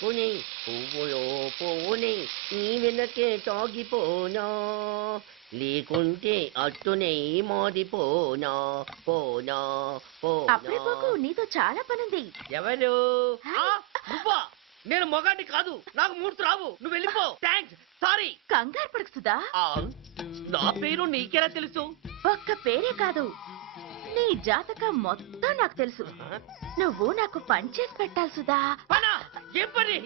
పువ్వుని పువ్వులో పువ్వుని నీ వెనకే తాగిపోనా లేకుంటే అట్టునే మారిపోనా పోనా పోనా. నీతో చాలా పనుంది. ఎవరు? నేను మొగాన్ని కాదు, నాకు మూర్తి రావు. నువ్వు వెళ్ళిపో. Thanks, sorry. కంగారు పడకు సుధా. నా పేరు నీకెలా తెలుసు? ఒక్క పేరే కాదు, నీ జాతకం మొత్తం నాకు తెలుసు. నువ్వు నాకు పని చేసి పెట్టాలి సుధా. పనా? ఏం పని?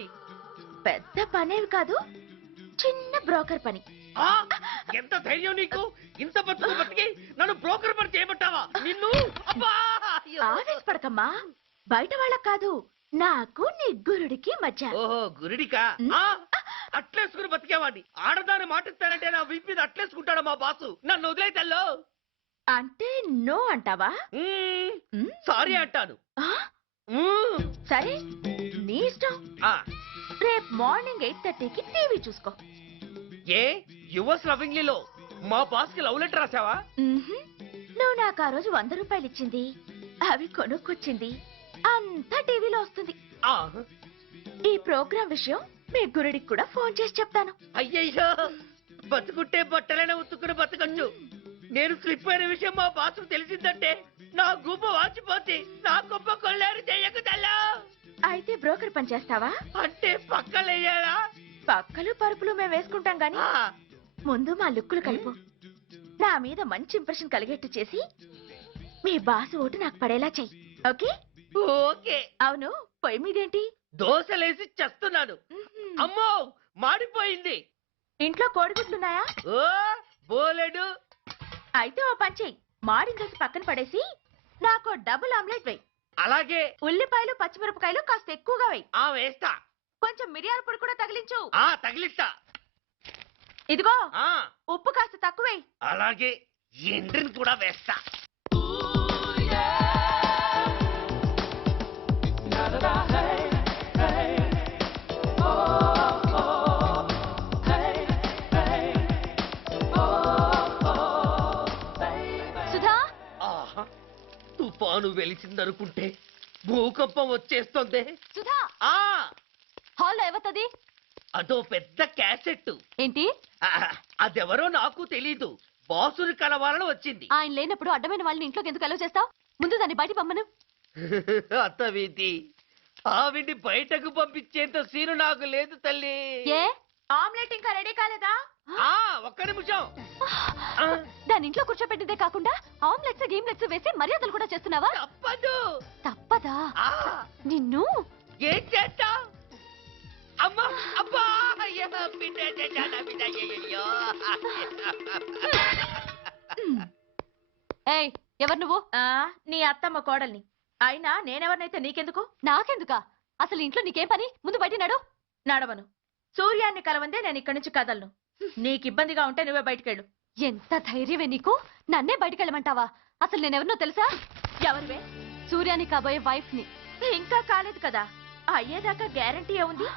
పెద్ద పనేవి కాదు, చిన్న బ్రోకర్ పని. ఎంత ధైర్యం నీకు? ఇంత బతికి నన్ను బ్రోకర్ పని చేయబట్టావా? నిన్ను ఆవేశపడకమ్మా, బయట వాళ్ళకు కాదు, నాకు నీ గురుడికి మధ్య. ఓహో, గురుడికా? అట్లేసుకుని బతికేవాడిని. ఆడదాన్ని మాటిస్తానంటే నా వీపు మీద అట్లేసుకుంటాడు మా బాసు. నన్ను వదిలేతల్లో. అంటే నో అంటావా? సారీ అంటాను. సరే, నీ ఇష్టం. రేపు మార్నింగ్ 8:30కి టీవీ చూసుకో. ఏ యువర్స్ లవింగ్లీలో మా బాస్ కి లవ్ లెటర్ రాసావా? నువ్వు నాకు ఆ రోజు 100 రూపాయలు ఇచ్చింది, అవి కొనుక్కొచ్చింది అంతా టీవీలో వస్తుంది. ఈ ప్రోగ్రాం విషయం మీ గురుడికి కూడా ఫోన్ చేసి చెప్తాను. అయ్యయ్యో, బతుకుంటే బట్టలైనా ఉత్తుకుని బతకచ్చు. నేను స్లిప్ అయిన విషయం మా బాసు తెలిసిందంటే నా గుబ్బ వాచిపోతే నా గొప్ప కొల్లారు చెయ్యకు తల్లా. అయితే బ్రోకర్ పని చేస్తావా? అంటే పక్కలేయాలా? పక్కలు పరుపులు మేము వేసుకుంటాం గాని ముందు మా లుక్కులు కలుపు. నా మీద మంచి ఇంప్రెషన్ కలిగేట్టు చేసి మీ బాసు ఓటు నాకు పడేలా చెయ్యి. ఓకే? ఓకే. అవును, పొయ్యి మీదేంటి? దోశలేసి చేస్తున్నాను. అమ్మో, మాడిపోయింది. ఇంట్లో కోడిగుడ్లున్నాయా? ఓ బోలెడు. అయితే ఓ పని చెయ్యి, మాడిన దోశ పక్కన పడేసి నాకు డబుల్ ఆమ్లెట్ వేయి. అలాగే. ఉల్లిపాయలు పచ్చిమిరపకాయలు కాస్త ఎక్కువగా వేయి. వేస్తా. కొంచెం మిరియాల పొడి కూడా తగిలించు. తగిలిస్తా. ఇదిగో ఉప్పు కాస్త తక్కువే. అలాగే, ఎండ్రిని కూడా వేస్తా. సుధా, తుఫాను వెలిసిందనుకుంటే భూకంపం వచ్చేస్తుంది. సుధా, హాల్లో ఏవతది? అదో పెద్ద క్యాసెట్. ఏంటి? అదెవరో నాకు తెలీదు. బాసుని కలవాలని వచ్చింది. ఆయన లేనప్పుడు అడ్డమైన వాళ్ళని ఇంట్లోకి ఎందుకు అలౌ చేస్తావు? ముందు దాన్ని బయట పంపను. అత్తవీతి, ఆవిడ్ని బయటకు పంపించేంత సీను నాకు లేదు తల్లి. ఏ ఆమ్లెట్ ఇంకా రెడీ కాలేదా? ఒక్క నిమిషం. దాని ఇంట్లో కూర్చోపెట్టిందే కాకుండా ఆమ్లెట్స్ గీమ్లెట్స్ వేసి మర్యాదలు కూడా చేస్తున్నావా? తప్పదు. తప్పదా? నిన్ను ఏం చేస్తా? అమ్మా, అబ్బా, ఏయ్, ఎవరు నువ్వు? నీ అత్తమ్మ కోడల్ని. అయినా నేనెవరినైతే నీకెందుకు? నాకెందుకా? అసలు ఇంట్లో నీకేం పని? ముందు బయట నడు. నడవను. సూర్యాన్ని కలవందే నేను ఇక్కడి నుంచి కదలను. నీకు ఇబ్బందిగా ఉంటే నువ్వే బయటకెళ్ళు. ఎంత ధైర్యమే నీకు? నన్నే బయటకెళ్ళమంటావా? అసలు నేనెవరినో తెలుసా? ఎవరివే? సూర్యాన్ని కాబోయే వైఫ్ ని. ఇంకా కాలేదు కదా, అయ్యేదాకా గ్యారంటీ ఏముంది?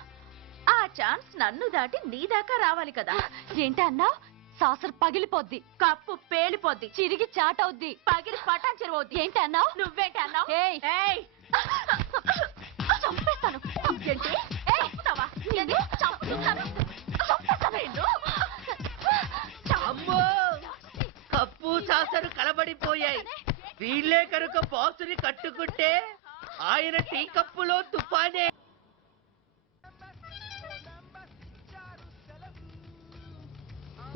ఆ ఛాన్స్ నన్ను దాటి నీ దాకా రావాలి కదా. ఏంటి అన్నా? సాసర్ పగిలిపోద్ది, కప్పు పేలిపోద్ది, చిరిగి చాటవుద్ది, పగిలి పటాన్ చెరువవుద్ది. ఏంటి అన్నావు? నువ్వేంటి అన్నావు? చంపేస్తాను. ఏంటి? అమ్మో, కప్పు సాసరు కలబడిపోయాయి. వీళ్ళే కనుక బాసుని కట్టుకుంటే ఆయన టీ కప్పులో తుఫానే.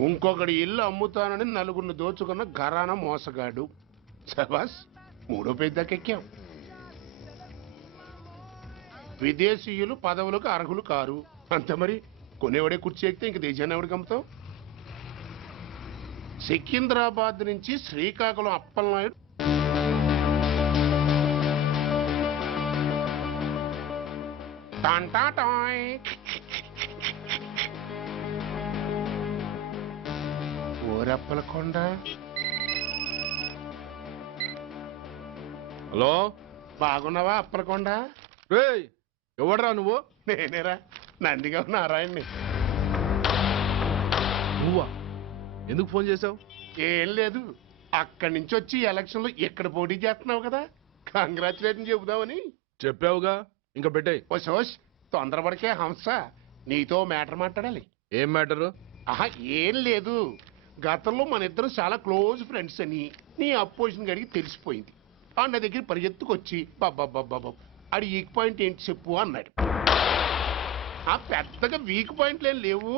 ఇంకొకటి ఇల్లు అమ్ముతానని నలుగురిని దోచుకున్న ఘరానా మోసగాడు. సబాస్, 3వ పెద్దకెక్కాం. విదేశీయులు పదవులకు అర్హులు కారు అంత. మరి కొనేవాడే కుర్చీ ఎక్కితే ఇంక దేశాన్ని ఎవరికి అమ్ముతాం? సికింద్రాబాద్ నుంచి శ్రీకాకుళం అప్పలనాయుడు టాంటాటాయ్. ఓరప్పలకొండ. హలో, బాగున్నావా అప్పలకొండ? ఎవడరా నువ్వు? నేనేరా, నందిగా నారాయణ్ని. నువ్వా? ఎందుకు ఫోన్ చేసావు? ఏం లేదు, అక్కడి నుంచి వచ్చి ఎలక్షన్ లో ఇక్కడ పోటీ చేస్తున్నావు కదా, కంగ్రాచులేషన్ చెబుదామని. చెప్పావుగా, ఇంకా పెట్టే. ఓ సోష్, తొందరపడికే హంస, నీతో మ్యాటర్ మాట్లాడాలి. ఏం మ్యాటరు? ఆహా, ఏం లేదు. గతంలో మన ఇద్దరం చాలా క్లోజ్ ఫ్రెండ్స్ అని నీ అపోజిషన్ గడికి తెలిసిపోయింది. ఆ నా దగ్గర పరిగెత్తుకొచ్చి బాబా ఆడి వీక్ పాయింట్ ఏంటి చెప్పు అన్నాడు. ఆ పెద్దగా వీక్ పాయింట్లు ఏం లేవు,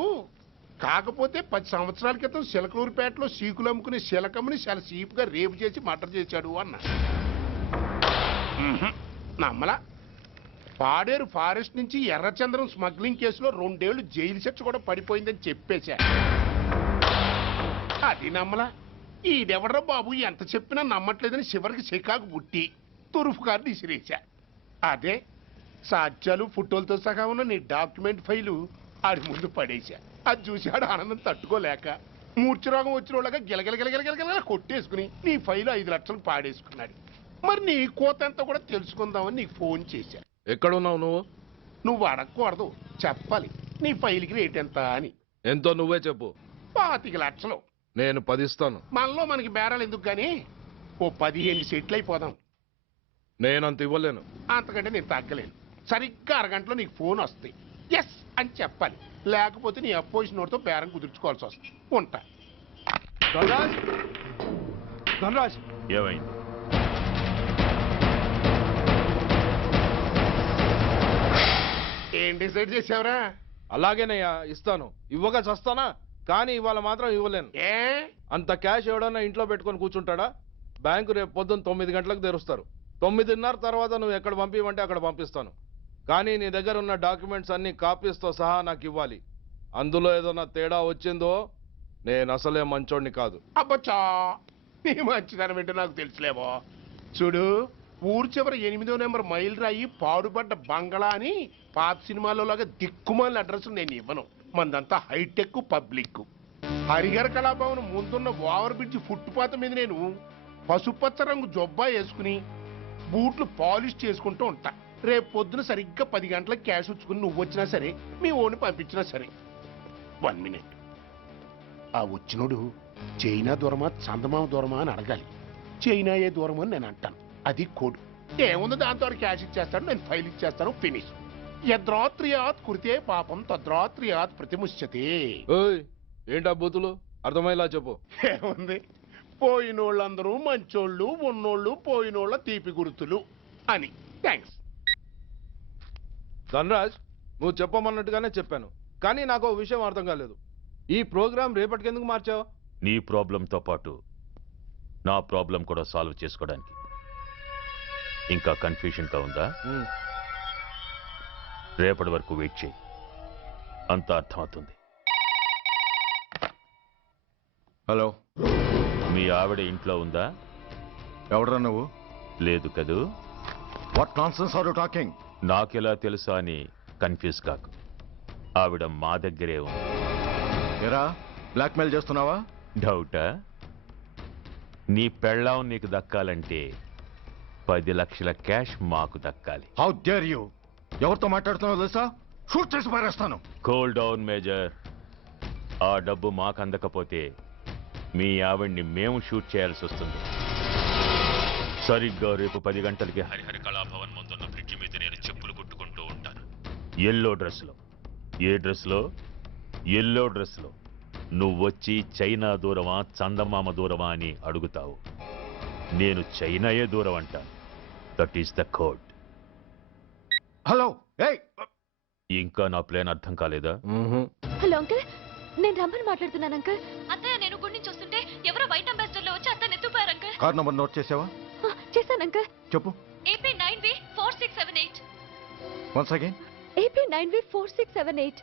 కాకపోతే 10 సంవత్సరాల క్రితం సిలకలూరుపేటలో సీకులు అమ్ముకునే శిలకమ్మని చాలా సీపుగా రేపు చేసి మర్డర్ చేశాడు అన్నా. నమ్మలా. పాడేరు ఫారెస్ట్ నుంచి ఎర్రచంద్రం స్మగ్లింగ్ కేసులో 2 ఏళ్లు జైలు శిక్ష కూడా పడిపోయిందని చెప్పేశా. అది నమ్మలా. ఈడెవడ్రా బాబు ఎంత చెప్పినా నమ్మట్లేదని చివరికి చికాకు పుట్టి తురుపు కార్డు ఇసిరేశా. అదే సాక్ష్యాలు ఫోటోలతో సహా ఉన్న నీ డాక్యుమెంట్ ఫైలు ఆడి ముందు పడేశా. అది చూశాడు ఆనందం తట్టుకోలేక మూర్ఛరోగం వచ్చిన వాళ్ళగా గిలగిలగిలగిలగిలగిల కొట్టేసుకుని నీ ఫైలు 5 లక్షలు పాడేసుకున్నాడు. మరి నీ కోతంతా కూడా తెలుసుకుందామని నీకు ఫోన్ చేశా. ఎక్కడున్నావు నువ్వు? నువ్వు అడగకూడదు, చెప్పాలి. నీ ఫైల్కి రేట్ ఎంత అని. ఎంతో నువ్వే చెప్పు. 25 లక్షలు. నేను 10 ఇస్తాను. మనలో మనకి బేరాలు ఎందుకు గానీ ఓ 15 సెట్లు అయిపోదాం. నేనంత ఇవ్వలేను. అంతకంటే నేను తగ్గలేను. సరిగ్గా అరగంటలో నీకు ఫోన్ వస్తాయి. ఎస్ అని చెప్పాలి, లేకపోతే నీ అపోజిషన్ నోటితో బేరం కుదుర్చుకోవాల్సి వస్తుంది. ఉంటా. ధనరాజ్, ధనరాజ్, ఏమైంది? ఏం డిసైడ్ చేసావురా? అలాగేనయ్యా, ఇస్తాను. ఇవ్వగా చస్తానా, కానీ ఇవాళ మాత్రం ఇవ్వలేను. ఏ అంత క్యాష్ ఎవడన్నా ఇంట్లో పెట్టుకొని కూర్చుంటాడా? బ్యాంకు రేపు పొద్దున్న 9 గంటలకు తెరుస్తారు. 9:30 తర్వాత నువ్వు ఎక్కడ పంపివంటే అక్కడ పంపిస్తాను. కానీ నీ దగ్గర ఉన్న డాక్యుమెంట్స్ అన్ని కాపీస్తో సహా నాకు ఇవ్వాలి. అందులో ఏదన్నా తేడా వచ్చిందో నేను అసలే మంచోడిని కాదు. అబ్బచ్చా, నీ మంచిదనం ఏంటో నాకు తెలుసులేవో. చూడు, ఊరు చివరి 8వ నెంబర్ మైల్ రాయి పాడుపడ్డ బంగళా అని పాత సినిమాలో లాగా దిక్కుమాలిన అడ్రస్ నేను ఇవ్వను. మందంతా హైటెక్ పబ్లిక్. హరిహర కళాభవన్ ముందున్న ఓవర్ బ్రిడ్జ్ ఫుట్పాత్ మీద నేను పసుపచ్చ రంగు జొబ్బా వేసుకుని బూట్లు పాలిష్ చేసుకుంటూ ఉంటా. రేపు పొద్దున సరిగ్గా 10 గంటలకు క్యాష్ వచ్చుకుని నువ్వు వచ్చినా సరే, మీ ఓన్ని పంపించినా సరే. 1 మినిట్. ఆ వచ్చినోడు చైనా దూరమా చందమామ దూరమా అని అడగాలి. చైనా ఏ దూరం అని నేను అంటాను. అది కోడ్. ఏముంది, దాంతో క్యాష్ ఇచ్చేస్తాడు, నేను ఫైల్ ఇచ్చేస్తాను, ఫినిష్. యద్రాత్రియాత్ కురితే పాపం తద్రాత్రియాత్ ప్రతిముష్యతే. ఏంటా బూతులు? అర్థమయ్యేలా చెప్పు. ఏముంది, పోయినోళ్ళందరూ మంచోళ్ళు, ఉన్నోళ్ళు పోయినోళ్ళ తీపి గుర్తులు అని. థ్యాంక్స్. ధనరాజ్, నువ్వు చెప్పమన్నట్టుగానే చెప్పాను, కానీ నాకు ఒక విషయం అర్థం కాలేదు. ఈ ప్రోగ్రాం రేపటికి ఎందుకు మార్చావు? నీ ప్రాబ్లంతో పాటు నా ప్రాబ్లం కూడా సాల్వ్ చేసుకోవడానికి. ఇంకా కన్ఫ్యూజన్గా ఉందా? రేపటి వరకు వెయిట్ చేయి, అంత అర్థమవుతుంది. హలో, మీ ఆవిడ ఇంట్లో ఉందా? ఎవడరా నువ్వు? లేదు కదూ. What nonsense are you talking? నాకెలా తెలుసా అని కన్ఫ్యూజ్ కాకు. ఆవిడ మా దగ్గరే ఉంది. ఎరా, బ్లాక్మెయిల్ చేస్తున్నావా? డౌటా? నీ పెళ్ళాం నీకు దక్కాలంటే 10 లక్షల క్యాష్ మాకు దక్కాలి. How dare you! ఎవరితో మాట్లాడుతున్నావు తెలుసా? షూట్ చేసి పారేస్తాను. Cool down major. ఆ డబ్బు మాకు అందకపోతే మీ ఆవిడ్ని మేము షూట్ చేయాల్సి వస్తుంది. సరిగ్గా రేపు 10 గంటలకి హరిహర కళాభవన్ ముందున్న బ్రిడ్జి మీద నేను చెప్పులు కుట్టుకుంటూ ఉంటాను. ఎల్లో డ్రెస్లో. ఏ డ్రెస్లో? ఎల్లో డ్రెస్లో. నువ్వొచ్చి చైనా దూరమా చందమామ దూరమా అని అడుగుతావు. నేను చైనాయే దూరం అంటాను. That is the code. Hello, ఏయ్! ఇంకా నా ప్లాన్ అర్థం కాలేదా? హలో అంకుల్, నేను రమ్మని మాట్లాడుతున్నాను అంకుల్. అత్తయ్య, నేను గుడి నుంచి వస్తుంటే ఎవరో వైట్ అంబాసిడర్ లో వచ్చి అత్తని ఎత్తుపోయారు అంకుల్. కార్ నంబర్ నోట్ చేసావా? చేశాను అంకుల్. చెప్పు. AP 9V4678. Once again. AP 9V4678.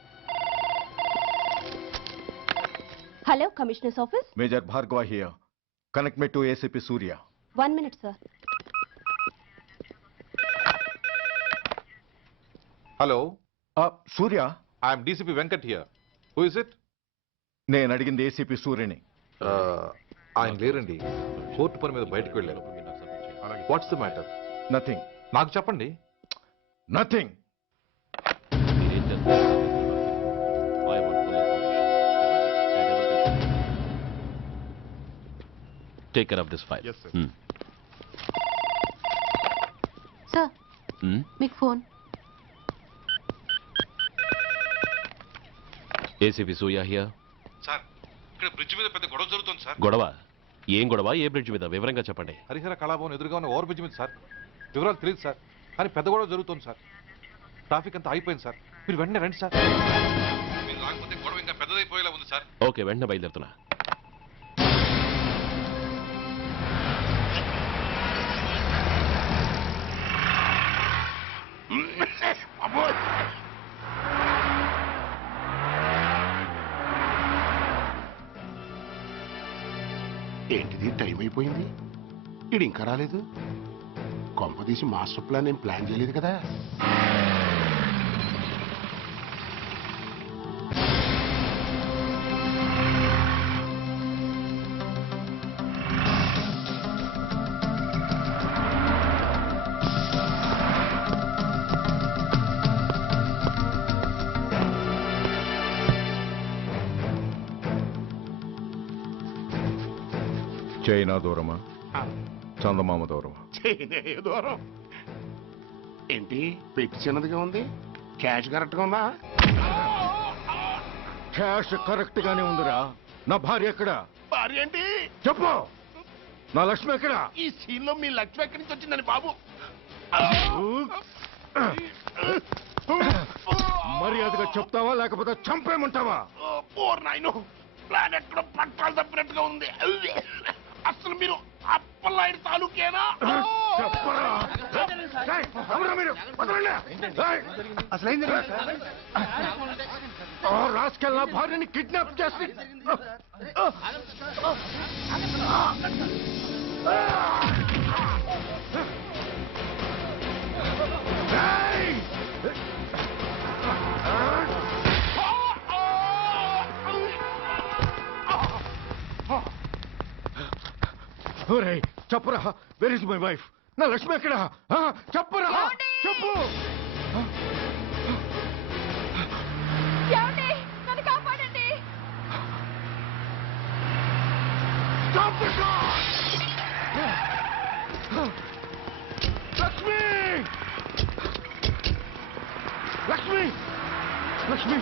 Hello, commissioners office. Major Bhargava here. Connect me to ACP Surya. 1 minute sir. Hello, Surya. I'm DCP Venkat here. Who is it? నేను అడిగింది ACP సూర్యని. ఆయన లేరండి, court పని మీద బయటకు వెళ్ళారు. What's the matter? నథింగ్. నాకు చెప్పండి. Nothing. Take care of this file. Sir, మీకు phone. ACP Surya here. Sir ఇక్కడ బ్రిడ్జ్ మీద పెద్ద గొడవ జరుగుతుంది సార్. గొడవ? ఏం గొడవ? ఏ బ్రిడ్జ్ మీద? వివరంగా చెప్పండి. హరిహర కళాభవన్ ఎదురుగా ఉన్న ఓవర్ బ్రిడ్జ్ మీద సార్. వివరాలు తెలియదు సార్, కానీ పెద్ద గొడవ జరుగుతుంది సార్. ట్రాఫిక్ అంతా అయిపోయింది సార్. మీరు వెంటనే రండి సార్. మీరు రాకపోతే గొడవ ఇంకా పెద్దదైపోయేలా ఉంది సార్. ఓకే, వెంటనే బయలుదేరుతున్నా. ఏంటిది, టైం అయిపోయింది, ఇది ఇంకా రాలేదు. కొంపదీసి మాస్టర్ ప్లాన్ ఏం ప్లాన్ చేయలేదు కదా. చైనా దూరమా, చందమామ దూరమా? చైనా దూరం ఏంటి, పెట్టి చిన్నదిగా ఉంది, క్యాష్ కరెక్ట్ గా ఉందా? క్యాష్ కరెక్ట్ గానే ఉందిరా. నా భార్య ఎక్కడ? భార్య ఏంటి చెప్పు. నా లక్ష్మి ఎక్కడ? ఈ సీన్ లో మీ లక్ష్మి ఎక్కడి నుంచి వచ్చిందని బాబు? మర్యాదగా చెప్తావా లేకపోతే చంపేమంటావా? నాయను, ప్లాన్ ఎక్కడో పట్టాలు తప్పినట్టుగా ఉంది. అసలు మీరు అప్పలాయుడు తాలూకేనా? అసలు రాసుకెళ్ళిన భార్యని కిడ్నాప్ చేసి చెప్పరా, వెర్ ఇస్ మై వైఫ్? నా లక్ష్మి ఎక్కడ? చెప్పరా, చెప్పు. నన్ను కాపాడండి. లక్ష్మి, లక్ష్మి, లక్ష్మి,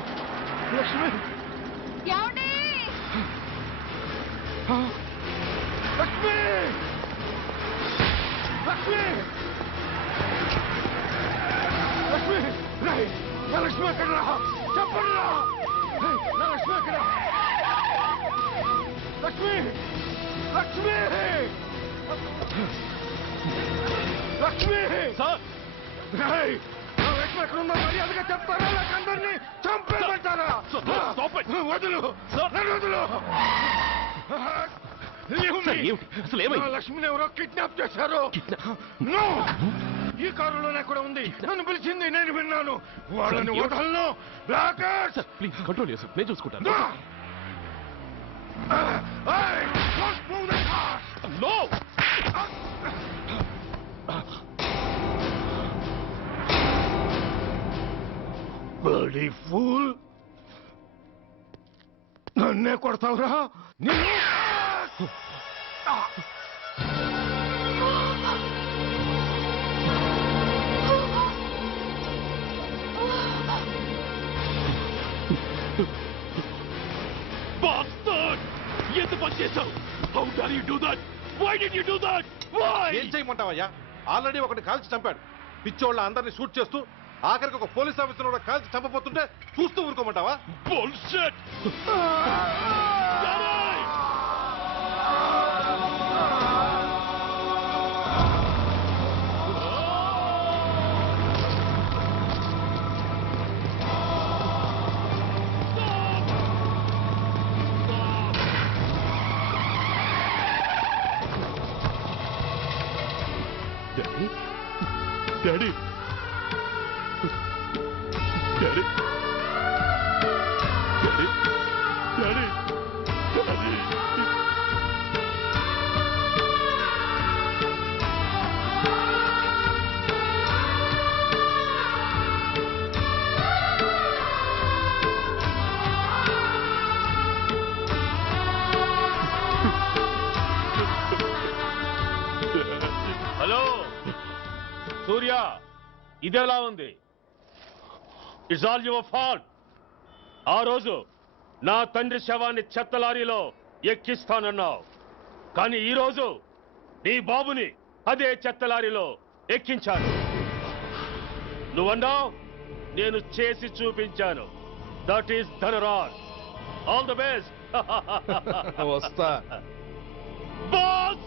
లక్ష్మి, ఏమండి? లక్ష్మి, లక్ష్మి, లక్ష్మి, రై, నా లక్ష్మి ఎక్కడ? చెప్పండి, నా లక్ష్మి ఎక్కడ? లక్ష్మి, లక్ష్మి, లక్ష్మి, సార్, రై, నా లక్ష్మి ఎక్కడ ఉందో మర్యాదగా చెప్తారా లేక అందరినీ చంపేమంటారా? వదులు, నన్ను వదులు. అసలు ఏమైంది? లక్ష్మిని ఎవరో కిడ్నాప్ చేశారు. నో, ఈ కారులోనే కూడా ఉంది. నన్ను పిలిచింది, నేను విన్నాను. వాళ్ళని వదలను. బ్లాకర్స్, ప్లీజ్ కంట్రోల్ చేసి నేను చూసుకుంటాను. నో, బర్డీ ఫూల్, నన్నే కొడతావురా? నిన్ను ఎంత పని చేశావు? How dare you do that? Why did you do that? Why? ఏం చేయమంటావయ్యా? ఆల్రెడీ ఒకటి కాల్చి చంపాడు. పిచ్చోళ్ళ అందరినీ షూట్ చేస్తూ ఆఖరికి ఒక పోలీస్ ఆఫీసర్ కూడా కాల్చి చంపబోతుంటే చూస్తూ ఊరుకోమంటావా? Bullshit! Daddy! Daddy! Daddy! Daddy! Daddy! Hello Surya, ఇదెలా ఉంది? It's all your fault. ఆ రోజు నా తండ్రి శవాన్ని చెత్త లారీలో ఎక్కిస్తానన్నావు. కానీ ఈరోజు నీ బాబుని అదే చెత్త లారీలో ఎక్కించాను. నువ్వన్నావు, నేను చేసి చూపించాను. That is Dhanraj. All the best. వస్తా. బాస్